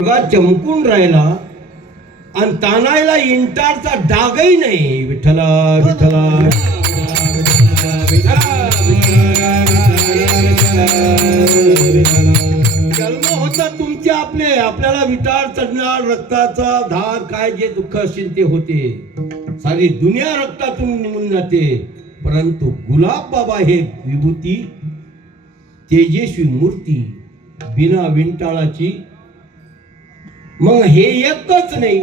चमकून राहिला आणि तानायला इंटारचा डागही नाही. विठ्ठला विठ्ठला जन्म होता तुमचे आपल्याला विटार चढणार, रक्ताचा धार काय जे दुःख असेल ते होते. सारी दुनिया रक्तातून निघून जाते. परंतु गुलाब बाबा हे विभूती, तेजस्वी मूर्ती, बिना विंटाळाची. मग हे एकच नाही,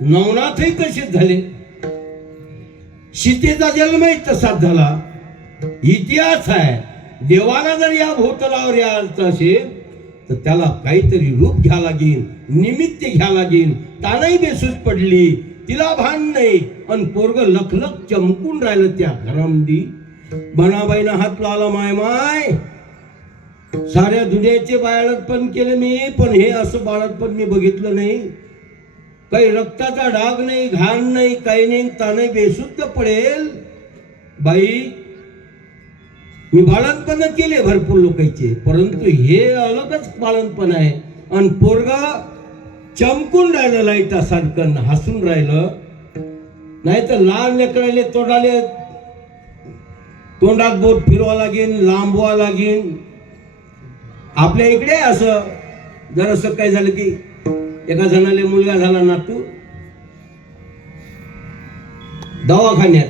नवनाथही तसेच झाले. सीतेचा जन्मही तसाच झाला. इतिहास आहे. देवाला जर या भोवतलावर यायचं असेल तर त्याला काहीतरी रूप घ्या लागेल, निमित्त घ्या लागेल. तानाही बेसूस पडली, तिला भान नाही, आणि पोरग लखलख चमकून राहिलं त्या घरामध्ये. बनाबाईनं हात लावला. माय माय साऱ्या दुनियाचे बाळपण केलं मी, पण हे असं बाळपण मी बघितलं नाही. काही रक्ताचा डाग नाही, घाण नाही, काही नाही. तानाही बेशुद्ध पडेल. बाई मी बाळणपण केले भरपूर लोकांचे, परंतु हे अलगच बाळणपण आहे. आणि पोरगा चमकून राहिलं लाईटासारखं, हसून राहिलं. नाही तर लहान लेकराले तोंडात बोट फिरवा लागेल, लांबवा लागेल. आपल्या इकडे असं जर असं काय झालं की एका जणाला मुलगा झाला, नातू दवाखान्यात